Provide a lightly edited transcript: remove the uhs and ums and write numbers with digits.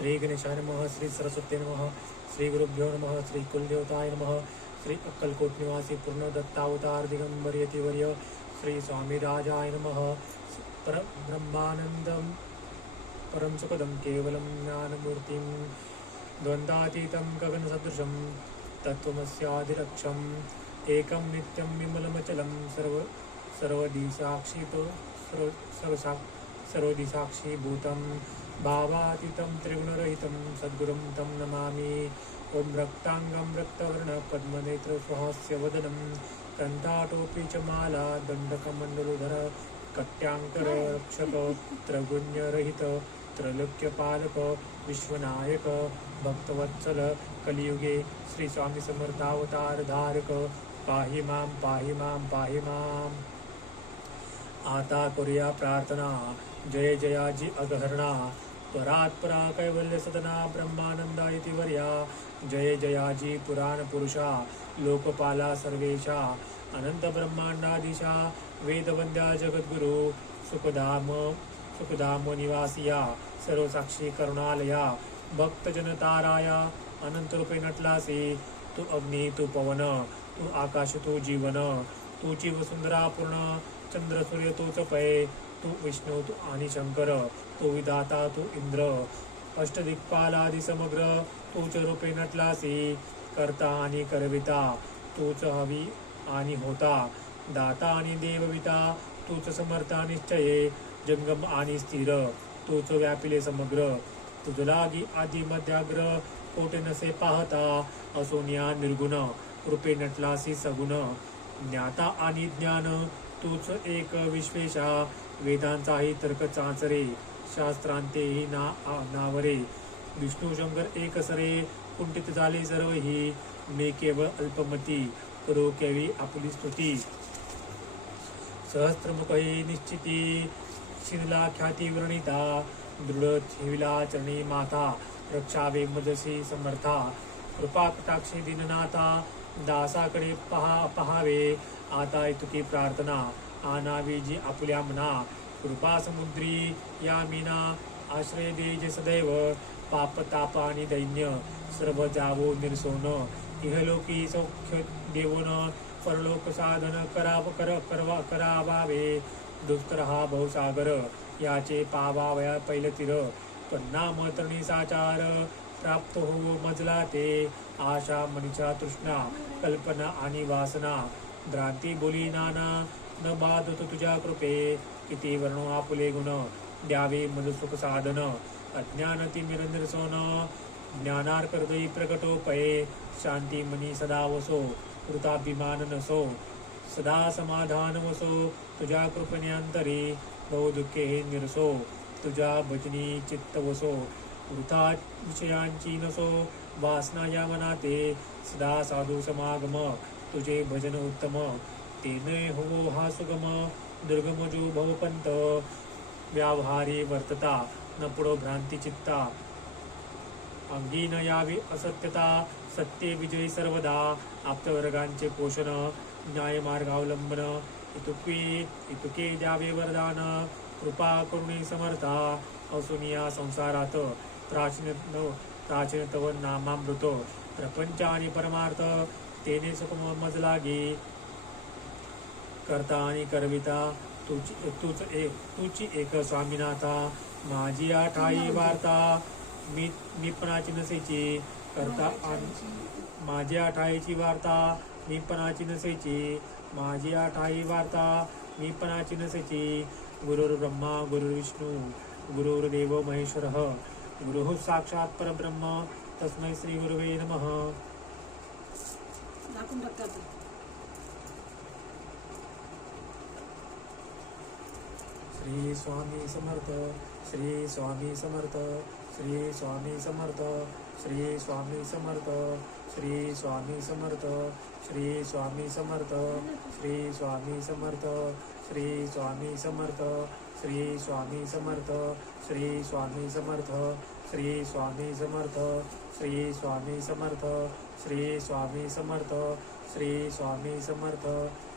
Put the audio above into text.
श्री गणेशाय नमः, श्री सरस्वती नमः, श्री गुरुभ्यो नमः, श्री कुलदेवताय नमः, श्री अक्कलकोट निवासी पूर्णदत्तावतार दिगंबर यतिवर्य श्री स्वामी राजाय नमः। ब्रह्मानंदम परम सुखदम केवलम ज्ञानमूर्तिं द्वंद्वातीतं गगनसदृशं तत्त्वमस्याधिलक्ष्यम् एकं नित्यं विमलमचलं सर्वदिशाक्षी भूतं भावातीतं त्रिगुणरहितं सद्गुरुं तं नमामि। ॐ रक्तांगं रक्तवर्णपद्मनेत्र स्वहास्य वदनं कण्ठाटोपी च माला दण्डकमण्डलधर कट्याङ्कर रक्षक त्रगुण्यरहित त्रैलोक्यपालक विश्वनायक भक्तवत्सल कलियुगे श्री स्वामी समर्थावतार धारक पाहि मां पाहि मां पाहि मां। आता करूया प्रार्थना। जय जयाजी अगहरणा परात्परा कैवल्य सदना ब्रह्मानंदा यतिवर्या जय जयाजी पुराण पुरुषा लोकपाला सर्वेशा अनंत ब्रह्मांडाधीशा वेदवंद्या जगद्गुरु सुखधाम निवासिया सर्वसाक्षी करुणालया भक्तजन ताराया अनंत रूपे नटलासी तू अग्नि तू पवन तू आकाश तू जीवन तूची वसुंधरा पूर्ण चंद्र सूर्य तूच पै तू विष्णू तू आणि शंकर तू विधाता तू इंद्र अष्टदिक्पालादि समग्र तूच रूपे नटलासी करता आणि करविता तूच हवी आणि होता दाता आणि देवविता तूच समर्था निश्चये जंगम आणि स्थिर तूच व्यापिले समग्र तुझलागी आदि मध्याग्र कोटे नसे पाहता असोनिया निर्गुण रूपे नटलासी सगुण ज्ञाता आणि ज्ञान तूच एक विश्वेशा वेदांचाही तर्क चाचरे शास्त्रांतेही नावरे विष्णू शंकर एक सरे कुंठित झाले सर्व ही मे केवळ अल्पमती करो केवी आपुली स्तुती सहस्त्रमुखही निश्चिती शिरला ख्याती व्रणिता दृढ ठेविला चरणी माता रक्षावे मजसी समर्था कृपा कटाक्षी दिननाथा दासाकडे पहावे आता तुकी प्रार्थना आनावी जी आपुल्या मना कृपा समुद्री या मीना आश्रय देज सदैव पाप ताप आणि दैन्य सर्व जावो निर्सोन इहलोकी सौख्य देवोन परलोक साधन करावावे दुष्कर हा बहुसागर याचे पावावया पैलतीर पन्नाम तरणी साचार प्राप्त हो मजला ते आशा मनीषा तृष्णा कल्पना आणि वासना भ्रांती बोली नाना न बाधतो तुझ्या कृपे किती वर्णो आपुले गुण द्यावे मज सुख साधन अज्ञान तिमिर निर्सोन ज्ञानार्क हृदयी प्रकटोपये शांती मनी सदा वसो कृताभिमान नसो सदा समाधान वसो तुझ्या कृपण्यांतरी बहु दुःखे निरसो तुझ्या भजनी चित्त वसो वृथा विषयांची नसो वासना या मनाते सदा साधू समागम तुझे भजन उत्तम तेने हो हा सुगम दुर्गम जो भवपंत व्यावहारी वर्तता न पुढो भ्रांती चित्ता अंगी न यावी असत्यता सत्य विजयी सर्वदा आप्तवर्गांचे पोषण न्याय मार्गावलंबन इतुके द्यावे वरदान कृपा करुणी समर्था असुनिया संसारात प्राचीन तव नामामृत प्रपंच आणि परमार्थ तेने सुखम मज लागे करता आणि करविता तुची एक स्वामीनाथा माझी आठाई वार्ता मीपणाची नसेची करता माझी आठाईची वार्ता मीपणाची नसेची माझी आठाई वार्ता मीपणाची नसेची गुरुर्ब्रह्मा गुरुर्विष्णू गुरुर्देव महेश्वरः गुरुः साक्षात परब्रह्म तस्मै श्री गुरुवे नमः। श्री स्वामी समर्थ श्री स्वामी समर्थ श्री स्वामी समर्थ श्री स्वामी समर्थ श्री स्वामी समर्थ श्री स्वामी समर्थ श्री स्वामी समर्थ श्री स्वामी समर्थ श्री स्वामी समर्थ श्री स्वामी समर्थ श्री स्वामी समर्थ श्री स्वामी समर्थ श्री स्वामी समर्थ श्री स्वामी समर्थ